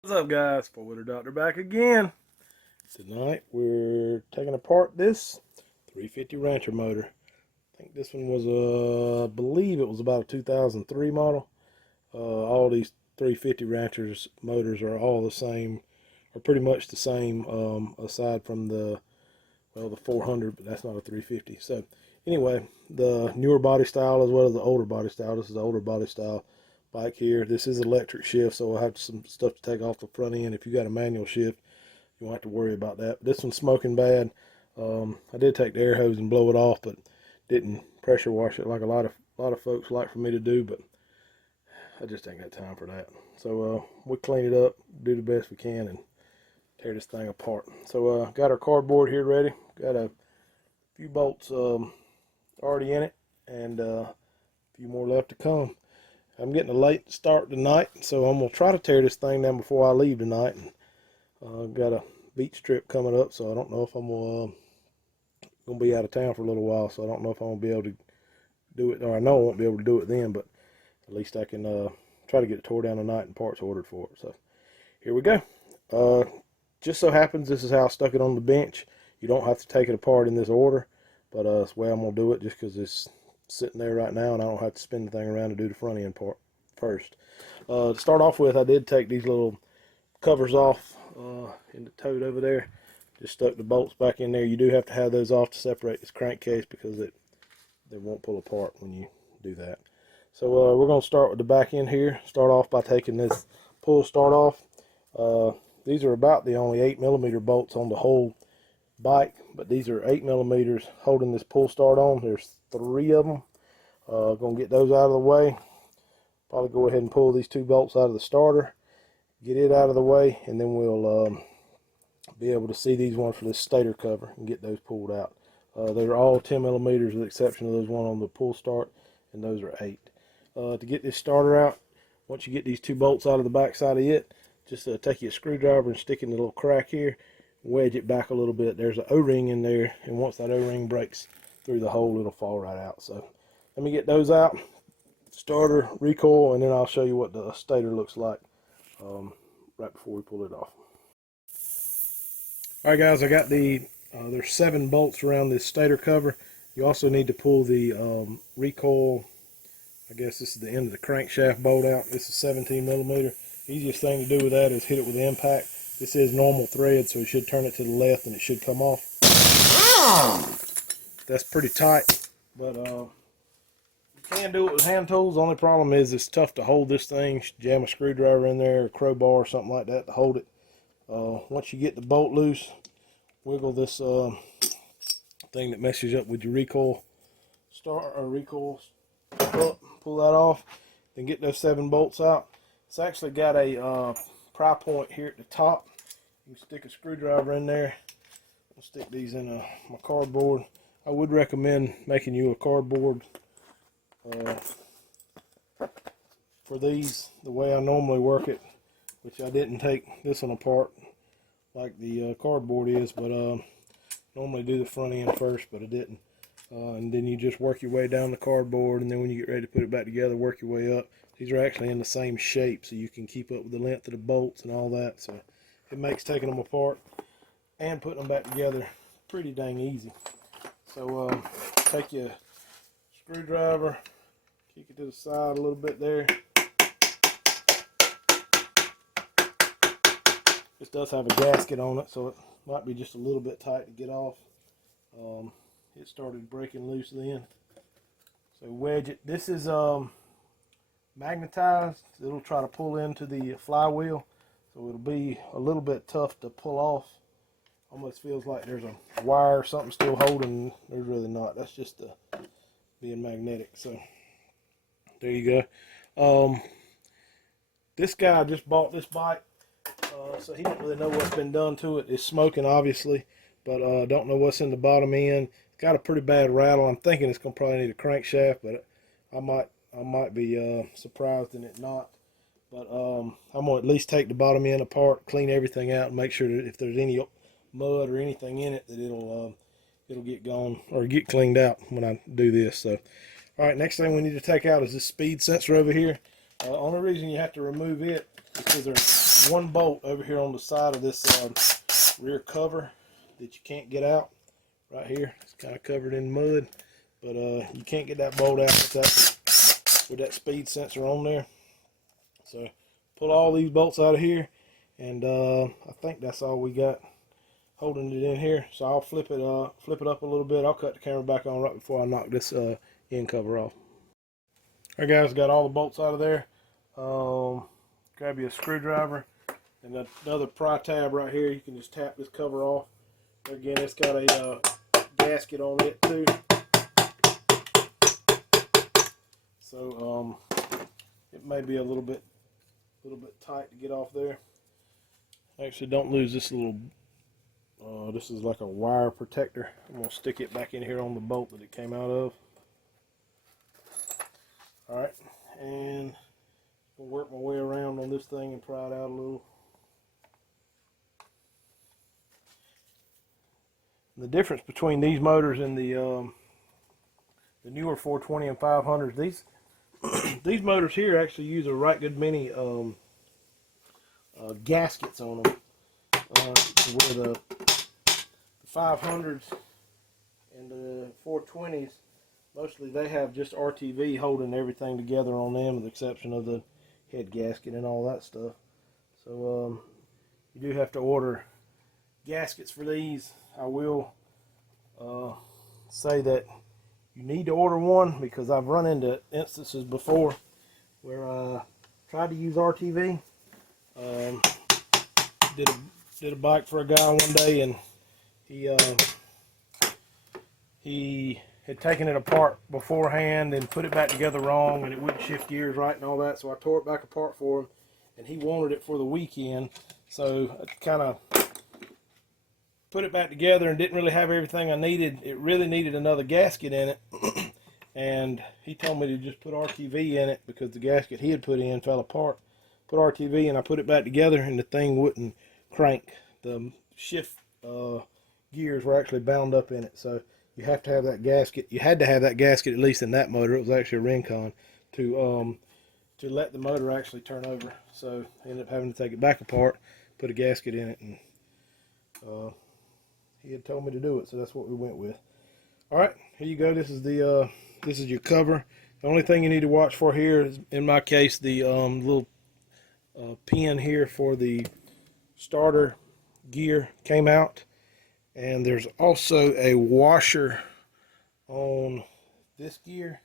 What's up, guys? Four-Wheeler Doctor back again. Tonight we're taking apart this 350 Rancher motor. I think this one was I believe it was about a 2003 model. All these 350 Ranchers motors are all the same, or pretty much the same, aside from the 400, but that's not a 350. So anyway, the newer body style as well as the older body style. This is the older body style bike here. This is electric shift, so I'll have some stuff to take off the front end. If you got a manual shift, you won't have to worry about that. This one's smoking bad. I did take the air hose and blow it off, but didn't pressure wash it like a lot of folks like for me to do, but I just ain't got time for that. So we'll clean it up, do the best we can, and tear this thing apart. So got our cardboard here ready. Got a few bolts already in it, and a few more left to come. I'm getting a late start tonight, so I'm going to try to tear this thing down before I leave tonight. And got a beach trip coming up, so I don't know if I'm going to be out of town for a little while, so I don't know if I'm going to be able to do it, or I know I won't be able to do it then, but at least I can try to get it tore down tonight and parts ordered for it. So here we go. Just so happens this is how I stuck it on the bench. You don't have to take it apart in this order, but that's the way I'm going to do it, just because it's sitting there right now and I don't have to spin the thing around to do the front end part first. To start off with, I did take these little covers off in the tote over there. Just stuck the bolts back in there. You do have to have those off to separate this crankcase because they won't pull apart when you do that. So we're going to start with the back end here. Start off by taking this pull start off. These are about the only 8mm bolts on the whole bike, but these are 8mm holding this pull start on. There's 3 of them. Gonna get those out of the way. Probably go ahead and pull these 2 bolts out of the starter, get it out of the way, and then we'll be able to see these ones for this stator cover and get those pulled out. They're all 10mm with the exception of those one on the pull start, and those are 8. To get this starter out, once you get these 2 bolts out of the back side of it, just take your screwdriver and stick in the little crack here, wedge it back a little bit. There's an O-ring in there, and once that O-ring breaks through the hole, it'll fall right out. So let me get those out, starter, recoil, and then I'll show you what the stator looks like right before we pull it off. Alright guys, I got there's 7 bolts around this stator cover. You also need to pull the recoil, I guess this is the end of the crankshaft bolt out. This is 17mm. Easiest thing to do with that is hit it with the impact. This is normal thread, so it should turn it to the left and it should come off. That's pretty tight, but you can do it with hand tools. The only problem is it's tough to hold this thing. Jam a screwdriver in there, a crowbar or something like that to hold it. Once you get the bolt loose, wiggle this thing that messes up with your recoil recoil up, pull that off, then get those 7 bolts out. It's actually got a pry point here at the top. You can stick a screwdriver in there. I'll stick these in my cardboard. I would recommend making you a cardboard for these the way I normally work it, which I didn't take this one apart like the cardboard is, but normally do the front end first, but I didn't. And then you just work your way down the cardboard, and then when you get ready to put it back together, work your way up. These are actually in the same shape, so you can keep up with the length of the bolts and all that. So it makes taking them apart and putting them back together pretty dang easy. So take your screwdriver, kick it to the side a little bit there. This does have a gasket on it, so it might be just a little bit tight to get off. It started breaking loose then. So wedge it. This is magnetized. It'll try to pull into the flywheel, so it'll be a little bit tough to pull off. Almost feels like there's a wire or something still holding. There's really not. That's just being magnetic. So there you go. This guy just bought this bike, so he don't really know what's been done to it. It's smoking obviously, but don't know what's in the bottom end. It's got a pretty bad rattle. I'm thinking it's gonna probably need a crankshaft, but I might be surprised in it not. But I'm gonna at least take the bottom end apart, clean everything out, and make sure that if there's any mud or anything in it, that it'll get gone or get cleaned out when I do this. So all right, next thing we need to take out is this speed sensor over here. Only reason you have to remove it is because there's one bolt over here on the side of this rear cover that you can't get out. Right here, it's kind of covered in mud, but you can't get that bolt out with that speed sensor on there. So pull all these bolts out of here, and I think that's all we got holding it in here. So I'll flip it up a little bit. I'll cut the camera back on right before I knock this end cover off. All right, guys, got all the bolts out of there. Grab you a screwdriver and another pry tab right here. You can just tap this cover off. Again, it's got a gasket on it too. So it may be a little bit tight to get off there. Actually, don't lose this little. This is like a wire protector. I'm gonna stick it back in here on the bolt that it came out of. All right, and I'll work my way around on this thing and pry it out a little. The difference between these motors and the newer 420 and 500s, these motors here actually use a right good many gaskets on them. Where the 500s and the 420s, mostly they have just RTV holding everything together on them, with the exception of the head gasket and all that stuff. So you do have to order gaskets for these. I will say that you need to order one, because I've run into instances before where I tried to use RTV. Did a bike for a guy one day, and he had taken it apart beforehand and put it back together wrong, and it wouldn't shift gears right and all that. So I tore it back apart for him, and he wanted it for the weekend. So I kind of put it back together and didn't really have everything I needed. It really needed another gasket in it. And he told me to just put RTV in it, because the gasket he had put in fell apart. Put RTV, and I put it back together, and the thing wouldn't crank. The shift gears were actually bound up in it. So you have to have that gasket. You had to have that gasket, at least in that motor. It was actually a Rincon, to let the motor actually turn over. So I ended up having to take it back apart, put a gasket in it, and he had told me to do it, so that's what we went with. All right, here you go. This is your cover. The only thing you need to watch for here is, in my case, the little pin here for the starter gear came out, and there's also a washer on this gear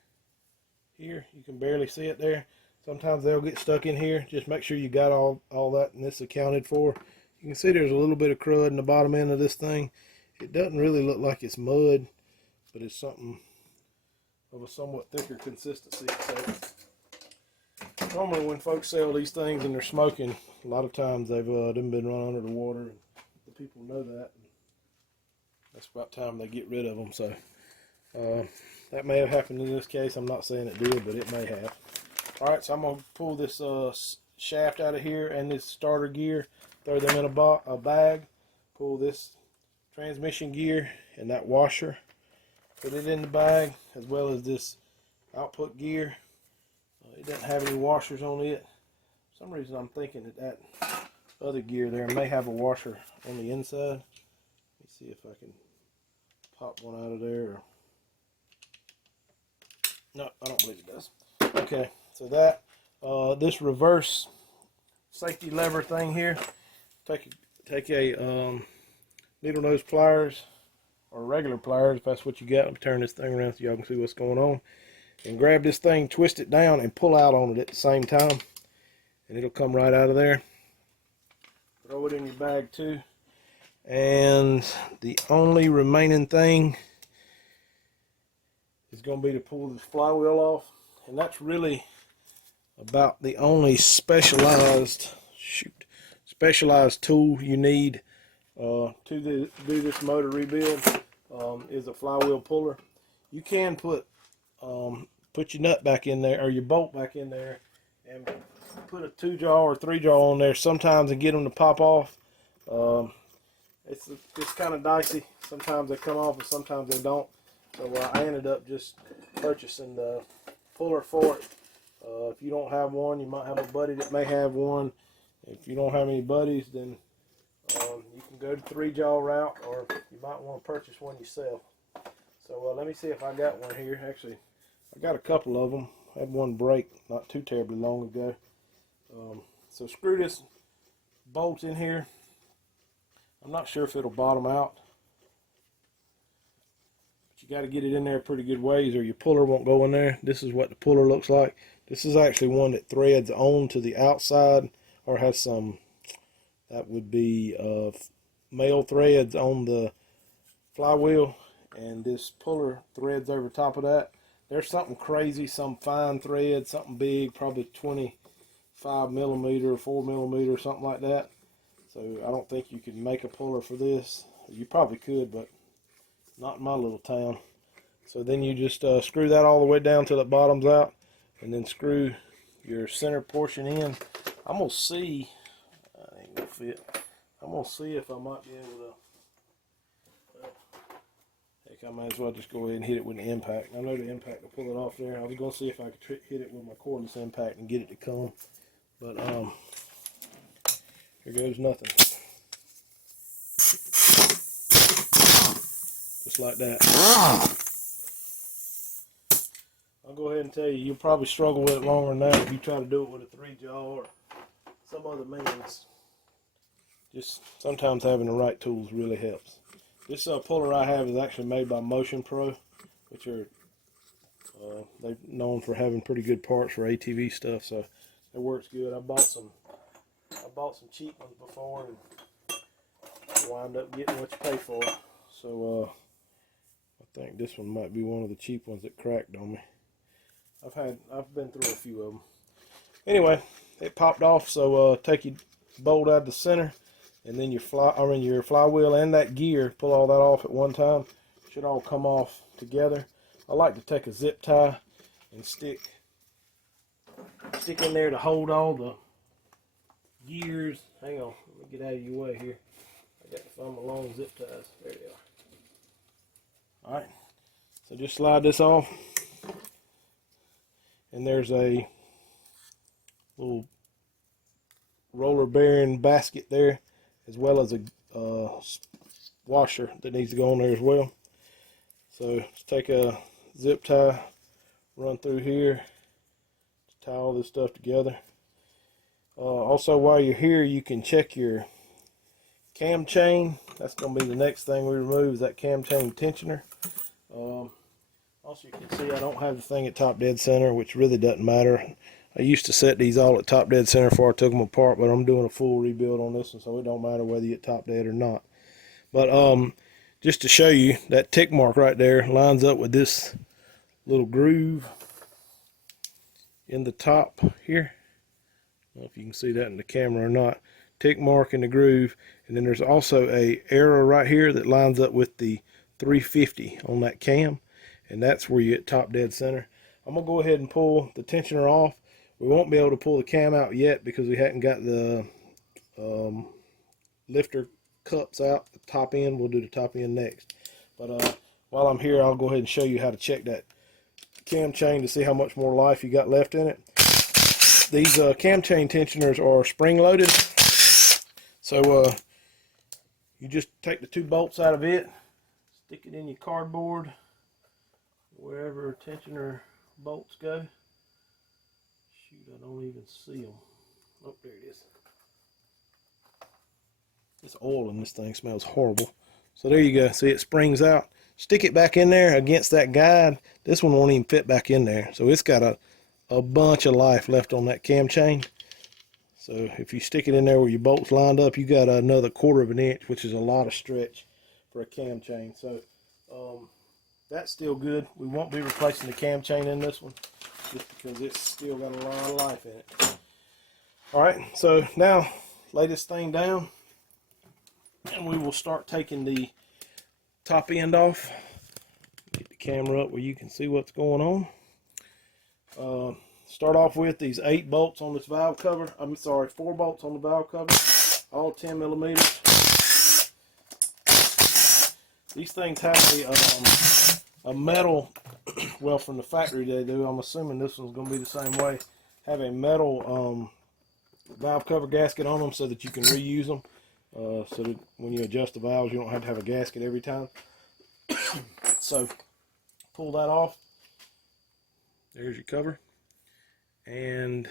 here. You can barely see it there. Sometimes they'll get stuck in here. Just make sure you got all that, and this accounted for. You can see there's a little bit of crud in the bottom end of this thing. It doesn't really look like it's mud, but it's something of a somewhat thicker consistency. So normally when folks sell these things and they're smoking, a lot of times they've been run under the water, and the people know that. That's about time they get rid of them. So that may have happened in this case. I'm not saying it did, but it may have. All right, so I'm going to pull this shaft out of here and this starter gear, throw them in a bag, pull this transmission gear and that washer, put it in the bag, as well as this output gear. It doesn't have any washers on it. For some reason I'm thinking that other gear there may have a washer on the inside. Let me see if I can pop one out of there. No, I don't believe it does. Okay, so that this reverse safety lever thing here, take a needle nose pliers or regular pliers, if that's what you got. Let me turn this thing around so y'all can see what's going on, and grab this thing, twist it down, and pull out on it at the same time, and it'll come right out of there. Throw it in your bag too, and the only remaining thing is going to be to pull this flywheel off, and that's really about the only specialized tool you need to do this motor rebuild. Is a flywheel puller. You can put your nut back in there, or your bolt back in there, and put a 2-jaw or 3-jaw on there sometimes and get them to pop off. It's kind of dicey. Sometimes they come off and sometimes they don't. So I ended up just purchasing the puller for it. If you don't have one, you might have a buddy that may have one. If you don't have any buddies, then you can go the 3-jaw route, or you might want to purchase one yourself. So let me see if I got one here. Actually, I got a couple of them. I had one break not too terribly long ago. So screw this bolt in here. I'm not sure if it'll bottom out, but you got to get it in there a pretty good ways, or your puller won't go in there. This is what the puller looks like. This is actually one that threads on to the outside, or has some, that would be male threads on the flywheel, and this puller threads over top of that. There's something crazy, some fine thread, something big, probably 25 millimeter or 4 millimeter, something like that. So I don't think you can make a puller for this. You probably could, but not in my little town. So then you just screw that all the way down till it bottoms out, and then screw your center portion in. I'm gonna see, ain't gonna fit. I'm gonna see if I might be able to, heck, I might as well just go ahead and hit it with an impact. I know the impact will pull it off there. I was gonna see if I could hit it with my cordless impact and get it to come, but here goes nothing. Just like that. I'll go ahead and tell you, you'll probably struggle with it longer than that if you try to do it with a 3-jaw or some other means. Just sometimes having the right tools really helps. This puller I have is actually made by Motion Pro, which are they're known for having pretty good parts for ATV stuff, so it works good. I bought some cheap ones before and wind up getting what you pay for. So I think this one might be one of the cheap ones that cracked on me. I've been through a few of them. Anyway, it popped off, so take your bolt out of the center, and then your flywheel and that gear, pull all that off at one time. It should all come off together. I like to take a zip tie and stick in there to hold all the gears. Hang on, let me get out of your way here. I got to find my long zip ties. There they are. Alright, so just slide this off, and there's a little roller bearing basket there, as well as a washer that needs to go on there as well. So just take a zip tie, run through here to tie all this stuff together. Also, while you're here, you can check your cam chain. That's going to be the next thing we remove, is that cam chain tensioner. Also, you can see I don't have the thing at top dead center, which really doesn't matter. I used to set these all at top dead center before I took them apart, but I'm doing a full rebuild on this one, so it don't matter whether you get top dead or not. But just to show you, that tick mark right there lines up with this little groove in the top here. I don't know if you can see that in the camera or not. Tick mark in the groove, and then there's also a arrow right here that lines up with the 350 on that cam, and that's where you get top dead center. I'm gonna go ahead and pull the tensioner off. We won't be able to pull the cam out yet because we hadn't got the lifter cups out. The top end, we'll do the top end next. But while I'm here, I'll go ahead and show you how to check that cam chain to see how much more life you got left in it. These cam chain tensioners are spring loaded, so you just take the 2 bolts out of it, stick it in your cardboard wherever tensioner bolts go. Shoot, I don't even see them. Oh, there it is. This oil in this thing smells horrible. So there you go. See, it springs out. Stick it back in there against that guide. This one won't even fit back in there. So it's got a bunch of life left on that cam chain. So if you stick it in there where your bolts lined up, you got another 1/4 of an inch, which is a lot of stretch for a cam chain. So that's still good. We won't be replacing the cam chain in this one, just because it's still got a lot of life in it. Alright, so now lay this thing down, and we will start taking the top end off. Get the camera up where you can see what's going on. Start off with these 8 bolts on this valve cover. I'm sorry, 4 bolts on the valve cover, all 10 millimeters. These things have a metal, well, from the factory they do. I'm assuming this one's going to be the same way. Have a metal valve cover gasket on them so that you can reuse them. So that when you adjust the valves, you don't have to have a gasket every time. So pull that off. There's your cover. And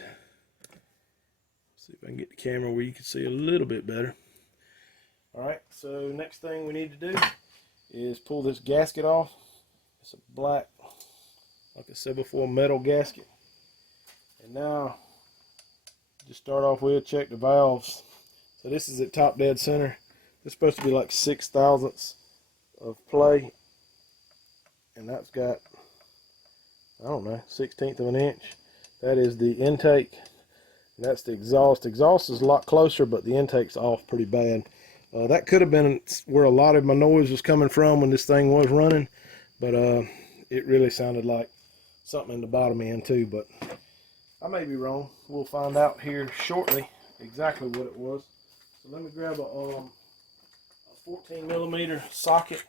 see if I can get the camera where you can see a little bit better. Alright, so next thing we need to do is pull this gasket off. It's a black, like I said before, metal gasket. And now, just start off with, check the valves. So this is at top dead center. It's supposed to be like 6 thousandths of play. And that's got, I don't know, 1/16 of an inch. That is the intake. And that's the exhaust. Exhaust is a lot closer, but the intake's off pretty bad. That could have been where a lot of my noise was coming from when this thing was running. But it really sounded like something in the bottom end too. But I may be wrong. We'll find out here shortly exactly what it was. So let me grab a 14 millimeter socket,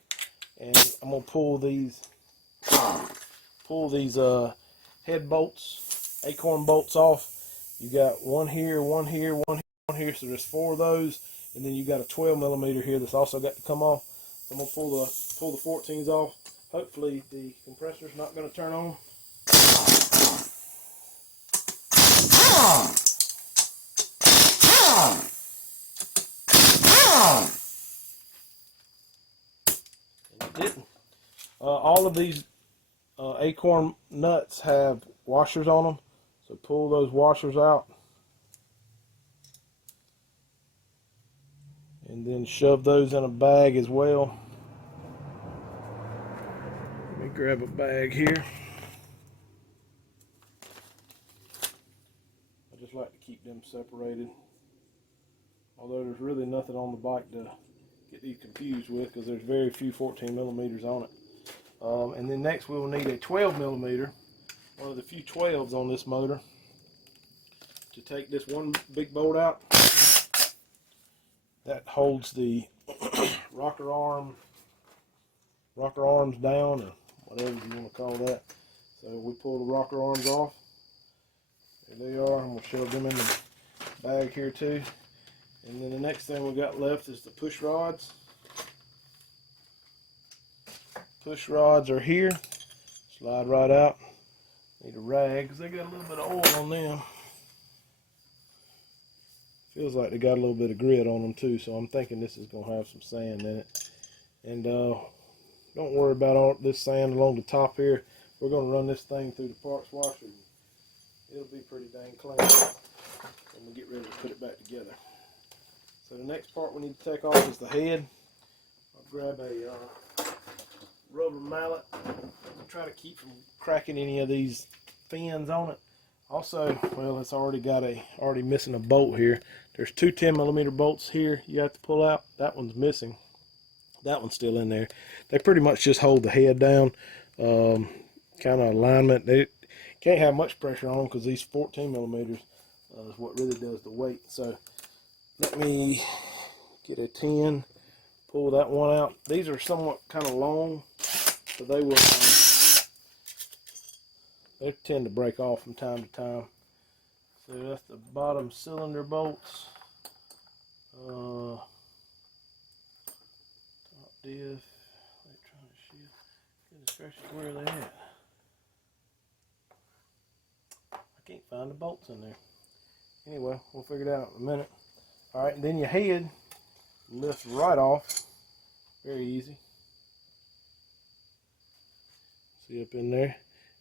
and I'm gonna pull these head bolts, acorn bolts off. You got one here, one here, one here, one here. So there's 4 of those, and then you got a 12 millimeter here that's also got to come off. So I'm gonna pull the 14s off. Hopefully the compressor's not gonna turn on. And it didn't. All of these acorn nuts have washers on them, so pull those washers out and then shove those in a bag as well. Let me grab a bag here. I just like to keep them separated, although there's really nothing on the bike to get these confused with because there's very few 14 millimeters on it. And then next we will need a 12 millimeter, one of the few 12s on this motor, to take this one big bolt out. That holds the rocker arms down, or whatever you want to call that. So we pull the rocker arms off. There they are. I'm going to shove them in the bag here too. And then the next thing we got left is the push rods. Push rods are here. Slide right out. Need a rag because they got a little bit of oil on them. Feels like they got a little bit of grit on them too, so I'm thinking this is going to have some sand in it. And don't worry about all this sand along the top here. We're going to run this thing through the parts washer. It'll be pretty dang clean when we get ready to put it back together. So the next part we need to take off is the head. I'll grab a rubber mallet. I'll try to keep from cracking any of these fins on it. Also, well, it's already missing a bolt here. There's 2 10 millimeter bolts here you have to pull out. That one's missing. That one's still in there. They pretty much just hold the head down. Kind of alignment. They can't have much pressure on them because these 14 millimeters is what really does the weight. So let me get a 10, pull that one out. These are somewhat kind of long, so they will they tend to break off from time to time. So that's the bottom cylinder bolts. Top diff. They're trying to shift. Goodness gracious, where are they at? I can't find the bolts in there. Anyway, we'll figure it out in a minute. Alright, and then your head lifts right off. Very easy. See up in there?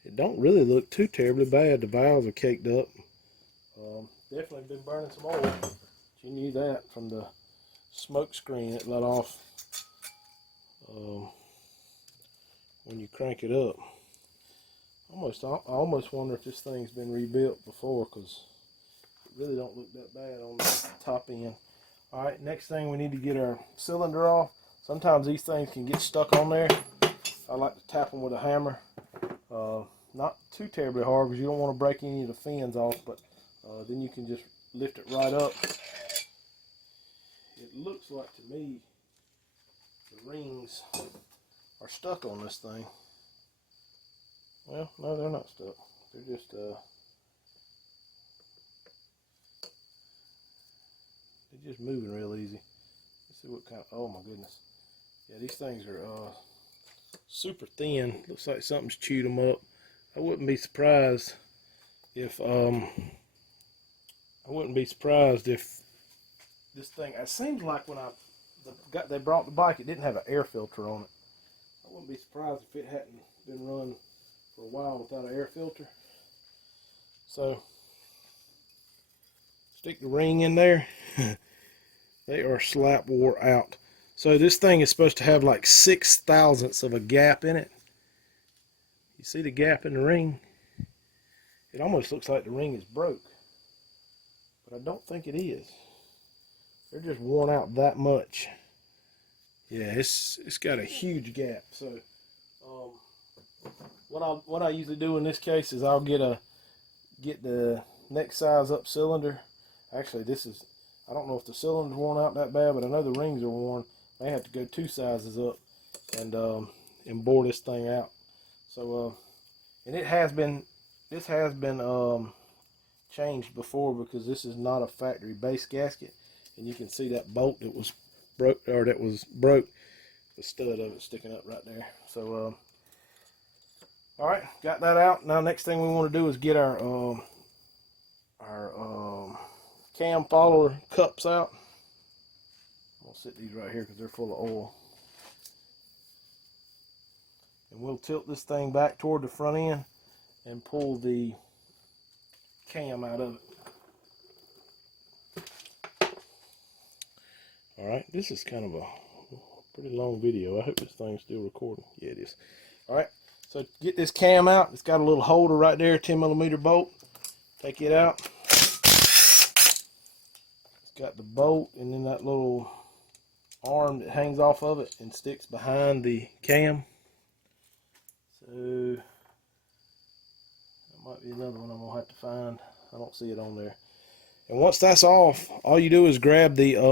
It don't really look too terribly bad. The valves are caked up. Definitely been burning some oil. But you knew that from the smoke screen it let off when you crank it up. I almost wonder if this thing's been rebuilt before, because it really don't look that bad on the top end. Alright, next thing we need to get our cylinder off. Sometimes these things can get stuck on there. I like to tap them with a hammer. Not too terribly hard because you don't want to break any of the fins off, but then you can just lift it right up. It looks like to me the rings are stuck on this thing. Well, no, they're not stuck. They're just He's just moving real easy. Let's see what kind of, oh my goodness. Yeah, these things are super thin. Looks like something's chewed them up. I wouldn't be surprised if this thing, it seems like when they brought the bike, it didn't have an air filter on it. I wouldn't be surprised if it hadn't been run for a while without an air filter. So stick the ring in there. They are slap wore out. So this thing is supposed to have like 6/1000ths of a gap in it. You see the gap in the ring? It almost looks like the ring is broke, but I don't think it is. They're just worn out that much. Yeah, it's got a huge gap. So what I usually do in this case is I'll get the next size up cylinder. Actually, I don't know if the cylinder's worn out that bad, but I know the rings are worn. I have to go 2 sizes up and bore this thing out. So and this has been changed before, because this is not a factory base gasket, and you can see that bolt that was broke, the stud of it sticking up right there. So all right, got that out. Now next thing we want to do is get our cam follower cups out. I'm gonna sit these right here because they're full of oil, and we'll tilt this thing back toward the front end and pull the cam out of it. All right, this is kind of a pretty long video. I hope this thing's still recording. Yeah, it is. All right, so to get this cam out, it's got a little holder right there, 10mm bolt. Take it out. It's got the bolt and then that little arm that hangs off of it and sticks behind the cam. So that might be another one I'm gonna have to find. I don't see it on there. And once that's off, all you do is grab the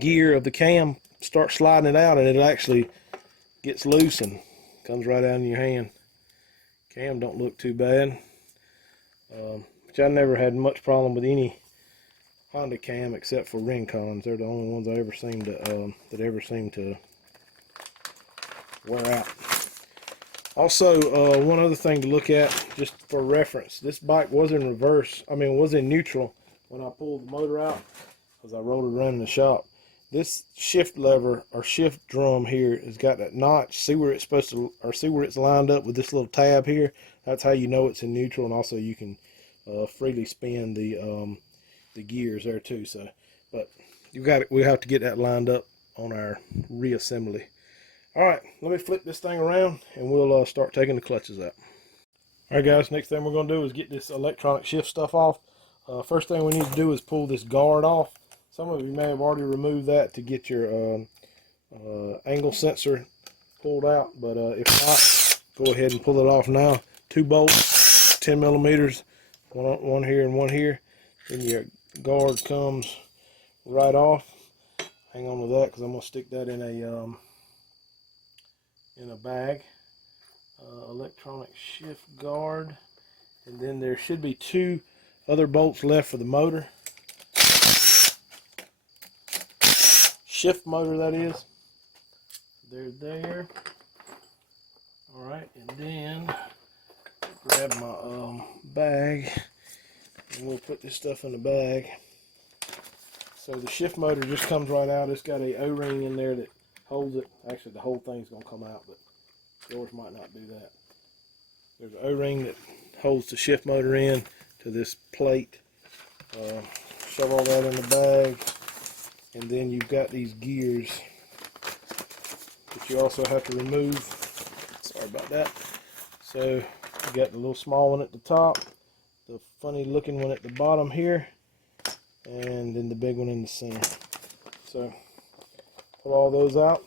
gear of the cam, start sliding it out, and it actually gets loose and comes right out in your hand. Cam don't look too bad, which I never had much problem with any Honda cam except for Rincons. They're the only ones I ever seem to that ever seem to wear out. Also, one other thing to look at, just for reference, this bike was in reverse. I mean, was in neutral when I pulled the motor out, because I rolled it around in the shop. This shift lever or shift drum here has got that notch. See where it's supposed to, or see where it's lined up with this little tab here. That's how you know it's in neutral, and also you can freely spin the gears there too. So, but we have to get that lined up on our reassembly. All right, let me flip this thing around and we'll start taking the clutches out. All right, guys, next thing we're going to do is get this electronic shift stuff off. First thing we need to do is pull this guard off. Some of you may have already removed that to get your angle sensor pulled out, but if not, go ahead and pull it off now. 2 bolts, 10mm, one here and one here. Then your guard comes right off. Hang on to that because I'm going to stick that in a bag. Electronic shift guard, and then there should be 2 other bolts left for the motor. Shift motor, that is. They're there. All right, and then grab my bag, and we'll put this stuff in the bag. So the shift motor just comes right out. It's got a O-ring in there that holds it. Actually, the whole thing's gonna come out, but yours might not do that. There's an O-ring that holds the shift motor in to this plate. Shove all that in the bag, and then you've got these gears that you also have to remove. Sorry about that. So you got the little small one at the top, the funny looking one at the bottom here, and then the big one in the center. So pull all those out,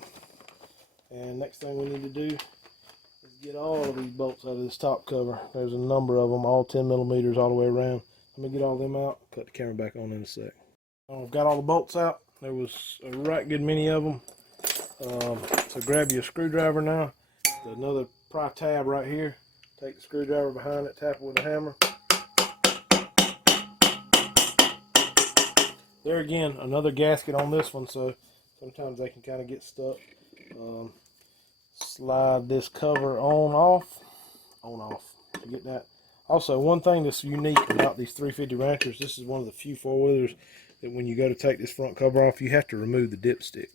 and next thing we need to do is get all of these bolts out of this top cover. There's a number of them, all 10mm all the way around. Let me get all them out, cut the camera back on in a sec. I've got all the bolts out. There was a right good many of them. So grab your screwdriver now. There's another pry tab right here. Take the screwdriver behind it, tap it with a hammer. there again, another gasket on this one, so sometimes they can kind of get stuck. Slide this cover on off. You get that. Also, one thing that's unique about these 350 Ranchers, this is one of the few four-wheelers that when you go to take this front cover off, you have to remove the dipstick.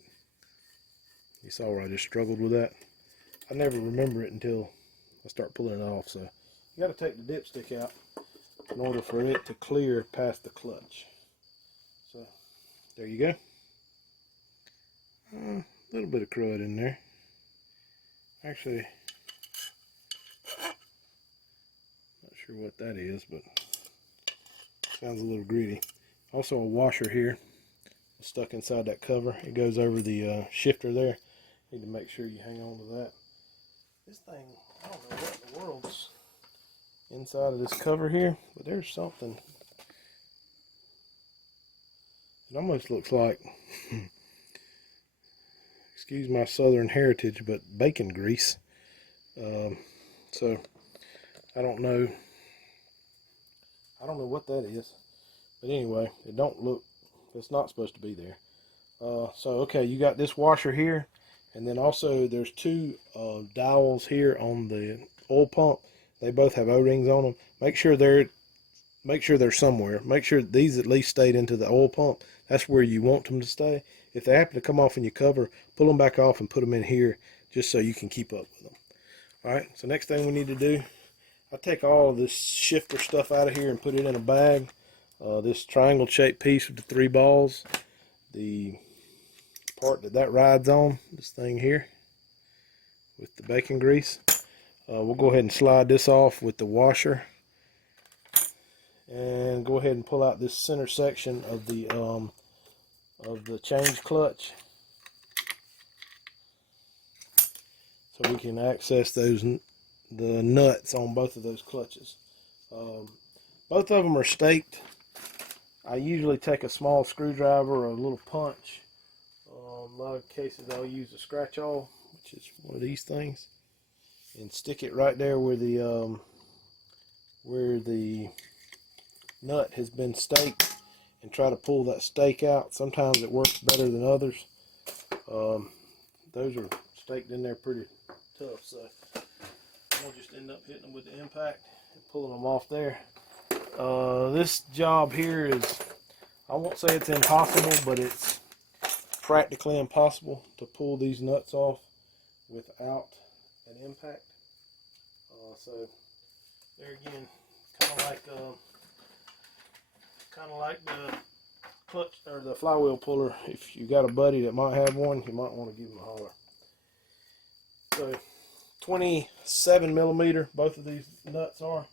You saw where I just struggled with that. I never remember it until I start pulling it off. So you got to take the dipstick out in order for it to clear past the clutch. So there you go. A little bit of crud in there. Actually, not sure what that is, but sounds a little greedy. Also a washer here stuck inside that cover. It goes over the shifter there. Need to make sure you hang on to that. This thing, I don't know what in the world's inside of this cover here, but there's something. It almost looks like, excuse my southern heritage, but bacon grease. So I don't know what that is, but anyway, it don't look, it's not supposed to be there. So okay, you got this washer here, and then also there's two dowels here on the oil pump. They both have O-rings on them. Make sure they're somewhere. Make sure these at least stayed into the oil pump. That's where you want them to stay. If they happen to come off in your cover, pull them back off and put them in here just so you can keep up with them. Alright, so next thing we need to do, I take all of this shifter stuff out of here and put it in a bag. This triangle shaped piece with the 3 balls, the part that rides on, this thing here with the bacon grease. We'll go ahead and slide this off with the washer and go ahead and pull out this center section of the change clutch so we can access the nuts on both of those clutches. Both of them are staked. I usually take a small screwdriver or a little punch. In a lot of cases I'll use a scratch-all, which is one of these things, and stick it right there where the nut has been staked and try to pull that stake out. Sometimes it works better than others. Those are staked in there pretty tough, so I'll just end up hitting them with the impact and pulling them off there. This job here is, I won't say it's impossible, but it's practically impossible to pull these nuts off without an impact. So there again, kind of like the clutch or the flywheel puller. If you got a buddy that might have one, you might want to give him a holler. So 27 millimeter both of these nuts are,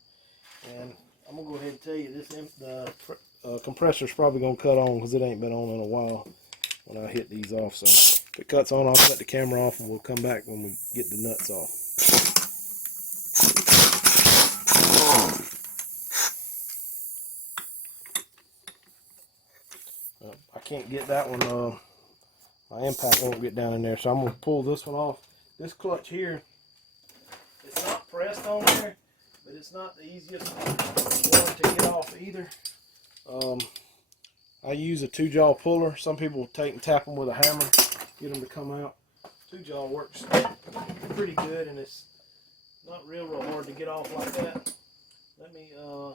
and I'm gonna go ahead and tell you this: the compressor's probably gonna cut on because it ain't been on in a while when I hit these off. So if it cuts on, I'll cut the camera off and we'll come back when we get the nuts off. I can't get that one, my impact won't get down in there, so I'm going to pull this one off. This clutch here, it's not pressed on there, but it's not the easiest one to get off either. I use a 2-jaw puller. Some people will take and tap them with a hammer, get them to come out. 2-jaw works pretty good, and it's not real hard to get off like that. Let me, I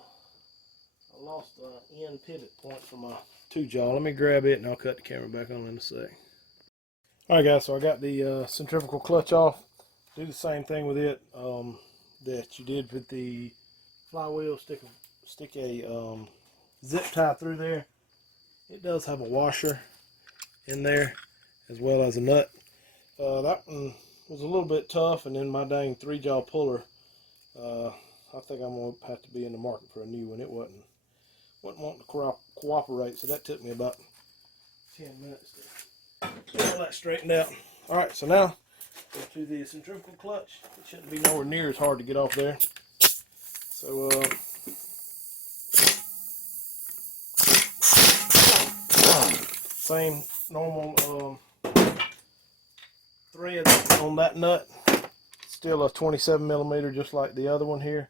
lost the end pivot point for my 2-jaw. Let me grab it and I'll cut the camera back on in a sec. Alright guys, so I got the centrifugal clutch off. Do the same thing with it that you did with the flywheel. Stick a zip tie through there. It does have a washer in there as well as a nut. That one was a little bit tough, and then my dang 3-jaw puller, I think I'm going to have to be in the market for a new one. It wasn't wanting to cooperate, so that took me about 10 minutes to get all that straightened out. Alright, so now go to the centrifugal clutch. It shouldn't be nowhere near as hard to get off there. So same normal thread on that nut. Still a 27 millimeter, just like the other one here.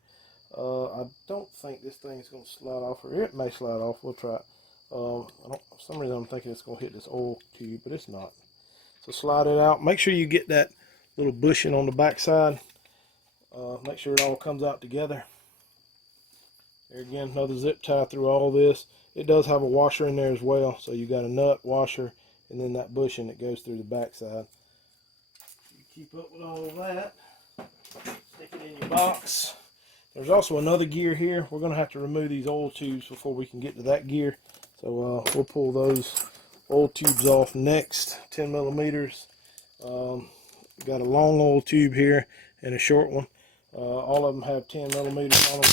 I don't think this thing's going to slide off, or it may slide off. We'll try it. For some reason I'm thinking it's going to hit this oil tube, but it's not. So slide it out. Make sure you get that little bushing on the back side. Make sure it all comes out together. There again, another zip tie through all this. It does have a washer in there as well. So you got a nut, washer, and then that bushing that goes through the back side. You keep up with all of that. Stick it in your box. There's also another gear here. We're going to have to remove these oil tubes before we can get to that gear. So we'll pull those oil tubes off next. 10 millimeters. Got a long oil tube here and a short one. All of them have 10 millimeters on them.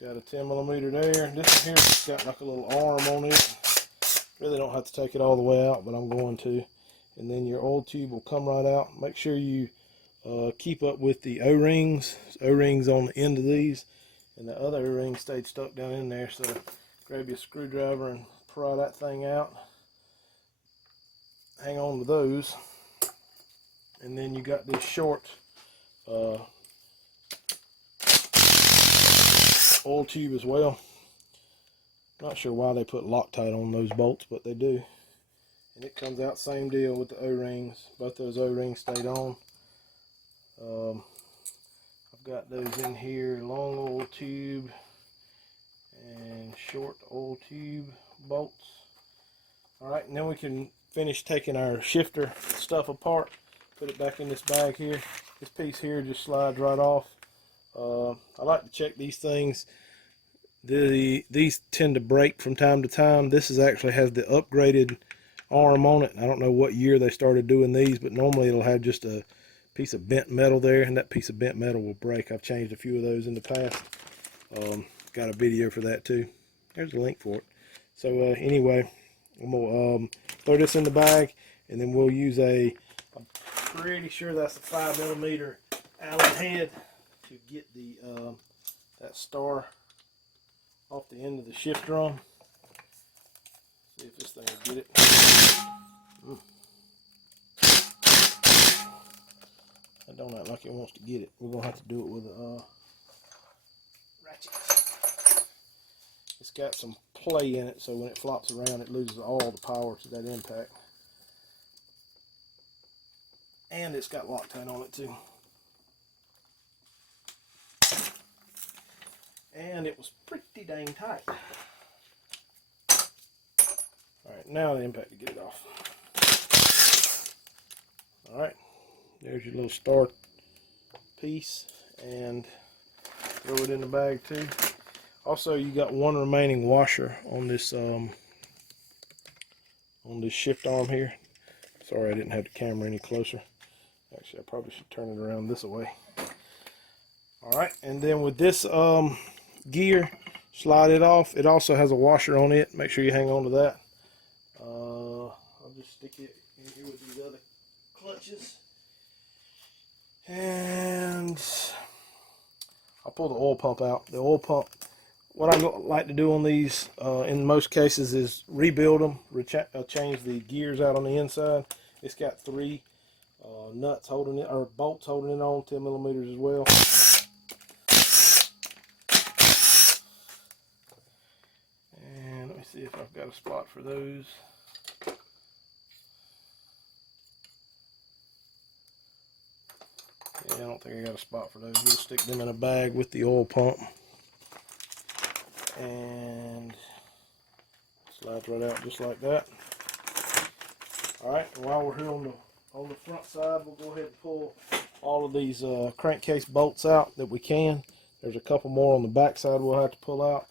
Got a 10 millimeter there. This one here has got like a little arm on it. Really don't have to take it all the way out, but I'm going to. And then your oil tube will come right out. Make sure you keep up with the O-rings. O-rings on the end of these, and the other O-ring stayed stuck down in there. So grab your screwdriver and pry that thing out. Hang on to those. And then you got this short oil tube as well. Not sure why they put Loctite on those bolts, but they do. And it comes out same deal with the O-rings. Both those O-rings stayed on. I've got those in here, long oil tube and short oil tube bolts. Alright, and then we can finish taking our shifter stuff apart. Put it back in this bag here. This piece here just slides right off. I like to check these things. These tend to break from time to time. This actually has the upgraded arm on it. I don't know what year they started doing these, but normally it'll have just a piece of bent metal there, and that piece of bent metal will break. I've changed a few of those in the past. Got a video for that too. There's a link for it. So anyway, I'm gonna throw this in the bag, and then we'll use I'm pretty sure that's a 5 millimeter Allen head to get the that star off the end of the shift drum. See if this thing will get it. I don't act like it wants to get it. We're gonna have to do it with a ratchet. It's got some play in it, so when it flops around, it loses all the power to that impact. And it's got Loctite on it too. And it was pretty dang tight. Alright, now the impact to get it off. Alright, there's your little star piece, and throw it in the bag too. Also, you got one remaining washer on this shift arm here. Sorry I didn't have the camera any closer. Actually, I probably should turn it around this way. Alright, and then with this gear, slide it off. It also has a washer on it. Make sure you hang on to that. I'll just stick it in here with these other clutches. And I'll pull the oil pump out. The oil pump, what I like to do on these, in most cases, is rebuild them, change the gears out on the inside. It's got 3 nuts holding it, or bolts holding it on, 10 millimeters as well. And let me see if I've got a spot for those. Yeah, I don't think I got a spot for those. We'll stick them in a bag with the oil pump. And slides right out just like that. Alright, while we're here on the front side, we'll go ahead and pull all of these crankcase bolts out that we can. There's a couple more on the back side we'll have to pull out.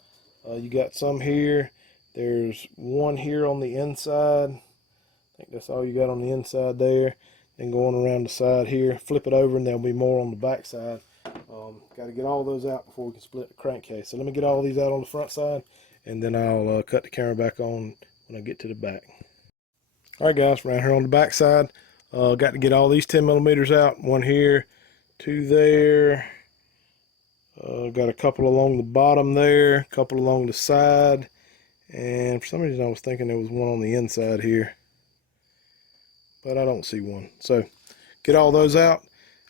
You got some here. There's one here on the inside. I think that's all you got on the inside there. Then going around the side here, flip it over, and there'll be more on the back side. Got to get all those out before we can split the crankcase. So let me get all these out on the front side, and then I'll cut the camera back on when I get to the back. Alright guys, around here on the back side, got to get all these 10 millimeters out. One here, 2 there. Got a couple along the bottom there, a couple along the side, and for some reason I was thinking there was one on the inside here, but I don't see one. So get all those out.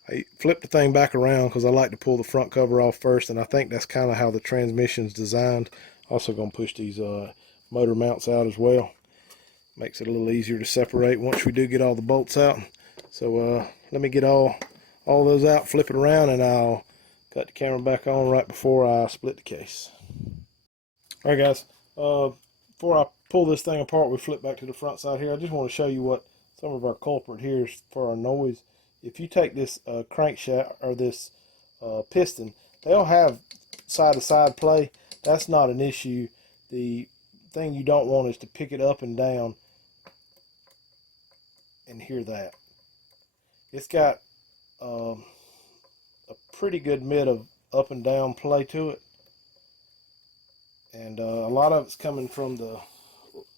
I flip the thing back around because I like to pull the front cover off first, and I think that's kind of how the transmission's designed Also going to push these motor mounts out as well. Makes it a little easier to separate once we do get all the bolts out. So let me get all those out, flip it around, and I'll cut the camera back on right before I split the case. Alright guys, before I pull this thing apart, we flip back to the front side here. I just want to show you what some of our culprit here is for our noise. If you take this crankshaft or this piston, they'll have side-to-side play. That's not an issue. The thing you don't want is to pick it up and down and hear that. It's got a pretty good mid of up and down play to it, and a lot of it's coming from the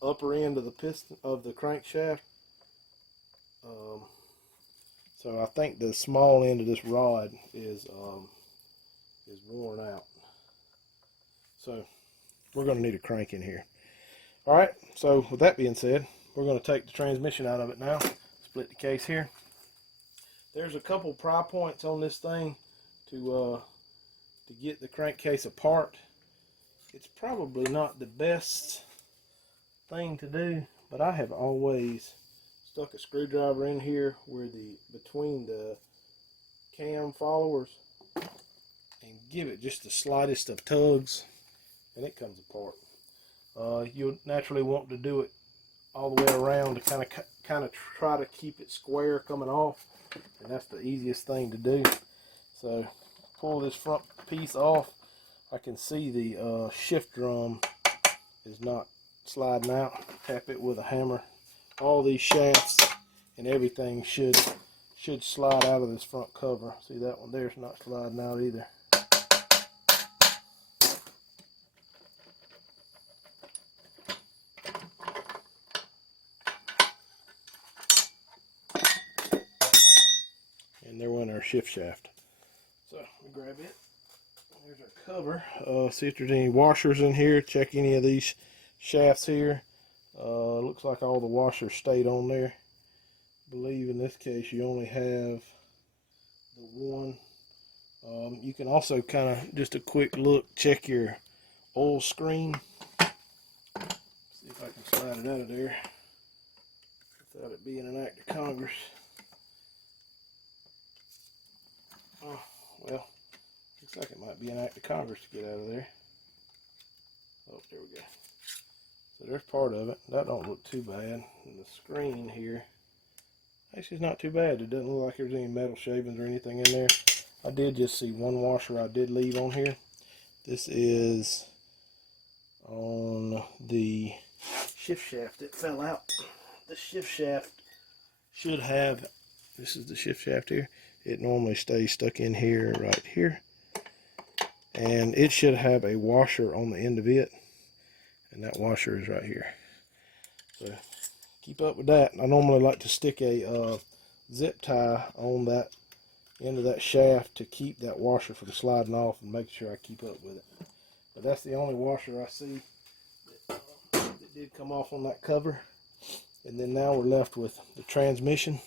upper end of the piston of the crankshaft. So I think the small end of this rod is worn out. So we're going to need a crank in here. Alright, so with that being said, we're going to take the transmission out of it now. Split the case here. There's a couple pry points on this thing to get the crankcase apart. It's probably not the best thing to do, but I have always stuck a screwdriver in here where between the cam followers and give it just the slightest of tugs, and it comes apart. You'll naturally want to do it all the way around to kind of try to keep it square coming off, and that's the easiest thing to do. So pull this front piece off. I can see the shift drum is not sliding out. Tap it with a hammer. All these shafts and everything should slide out of this front cover. See, that one there's not sliding out either. And there went our shift shaft. So we grab it. There's our cover. See if there's any washers in here. Check any of these shafts here. Looks like all the washers stayed on there. I believe in this case you only have the one. You can also kind of, just a quick look, check your oil screen. See if I can slide it out of there without it being an act of Congress. Oh, well, looks like it might be an act of Congress to get out of there. Oh, there we go. So there's part of it. That don't look too bad. And the screen here, actually it's not too bad. It doesn't look like there's any metal shavings or anything in there. I did just see one washer I did leave on here. This is on the shift shaft. It fell out. The shift shaft should have, this is the shift shaft here. It normally stays stuck in here, right here. And it should have a washer on the end of it. And that washer is right here. So keep up with that. I normally like to stick a zip tie on that end of that shaft to keep that washer from sliding off and make sure I keep up with it. But that's the only washer I see that did come off on that cover. And then now we're left with the transmission.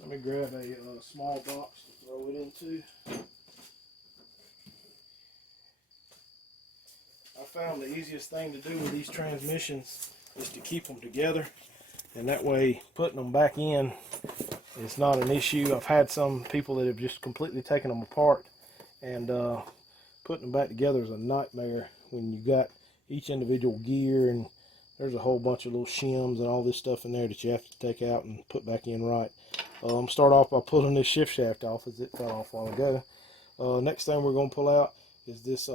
Let me grab a small box to throw it into. I found the easiest thing to do with these transmissions is to keep them together, and that way putting them back in is not an issue. I've had some people that have just completely taken them apart, and putting them back together is a nightmare when you got each individual gear, and there's a whole bunch of little shims and all this stuff in there that you have to take out and put back in right. Start off by pulling this shift shaft off, as it fell off a while ago. Next thing we're going to pull out is this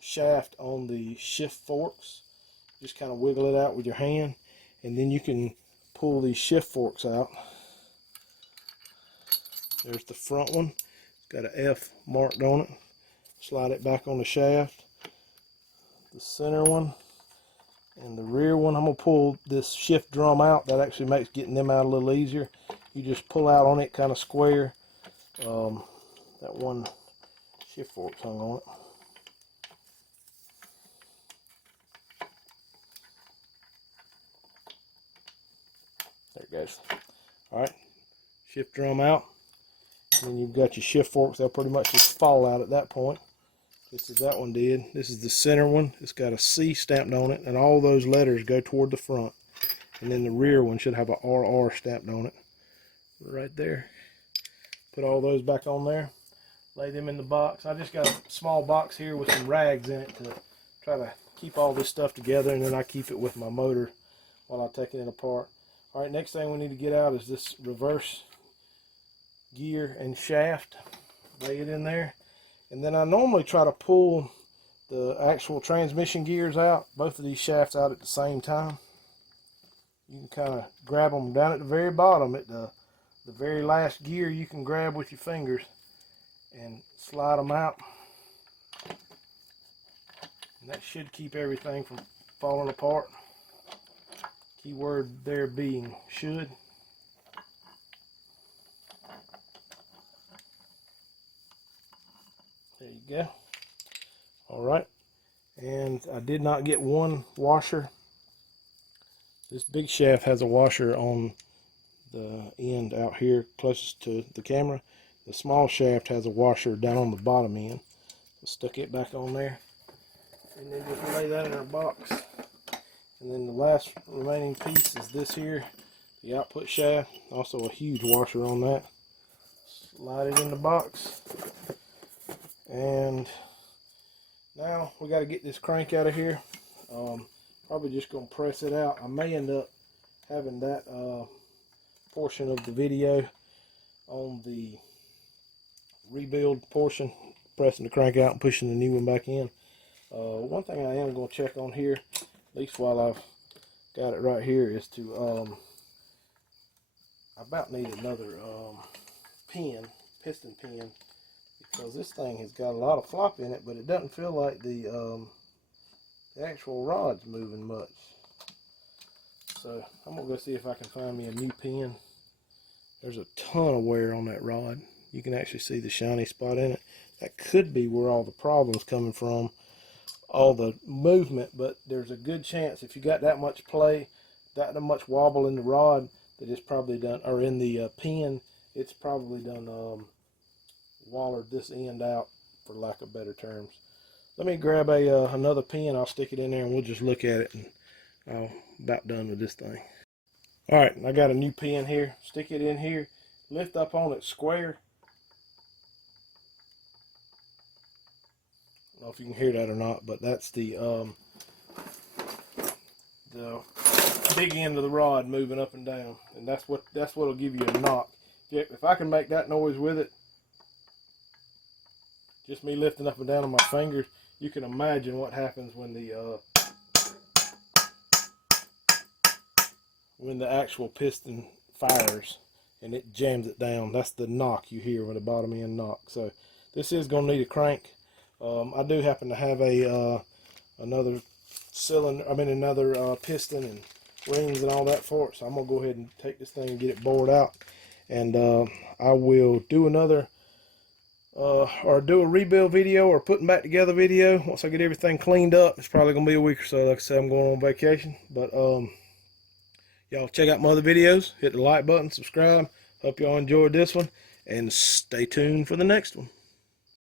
shaft on the shift forks. Just kind of wiggle it out with your hand, and then you can pull these shift forks out. There's the front one. It's got an F marked on it. Slide it back on the shaft. The center one and the rear one. I'm going to pull this shift drum out. That actually makes getting them out a little easier. You just pull out on it kind of square. That one shift fork's hung on it. There it goes. Alright, shift drum out. And then you've got your shift forks. They'll pretty much just fall out at that point. This is that one did. This is the center one. It's got a C stamped on it, and all those letters go toward the front. And then the rear one should have a RR stamped on it. Right there. Put all those back on there. Lay them in the box. I just got a small box here with some rags in it to try to keep all this stuff together, and then I keep it with my motor while I'm taking it apart. All right, next thing we need to get out is this reverse gear and shaft. Lay it in there. And then I normally try to pull the actual transmission gears out, both of these shafts out at the same time. You can kind of grab them down at the very bottom at the very last gear. You can grab with your fingers and slide them out. And that should keep everything from falling apart. Key word there being should. There you go. All right. And I did not get one washer. This big shaft has a washer on the end out here closest to the camera. The small shaft has a washer down on the bottom end. So stuck it back on there. And then just lay that in our box. And then the last remaining piece is this here, the output shaft. Also a huge washer on that. Slide it in the box. And now we got to get this crank out of here. Probably just going to press it out. I may end up having that portion of the video on the rebuild portion, pressing the crank out and pushing the new one back in. One thing I am going to check on here, at least while I've got it right here, is to I about need another piston pin, because this thing has got a lot of flop in it, but it doesn't feel like the actual rod's moving much. So I'm gonna go see if I can find me a new pin. There's a ton of wear on that rod. You can actually see the shiny spot in it. That could be where all the problems coming from, all the movement, but there's a good chance if you got that much play, that much wobble in the rod, that it's probably done, or in the pin, it's probably done wallered this end out, for lack of better terms. Let me grab another pin. I'll stick it in there and we'll just look at it, and I'm about done with this thing. All right, I got a new pin here. Stick it in here, lift up on it square. I don't know if you can hear that or not, but that's the big end of the rod moving up and down, and that's what'll give you a knock. If I can make that noise with it, just me lifting up and down on my fingers, you can imagine what happens when the actual piston fires and it jams it down. That's the knock you hear when the bottom end knock. So this is going to need a crank. I do happen to have another cylinder, another piston and rings and all that for it. So I'm gonna go ahead and take this thing and get it bored out, and I will do another or do a rebuild video or putting back together video once I get everything cleaned up. It's probably gonna be a week or so. Like I said, I'm going on vacation, but y'all check out my other videos, hit the like button, subscribe. Hope y'all enjoyed this one, and stay tuned for the next one.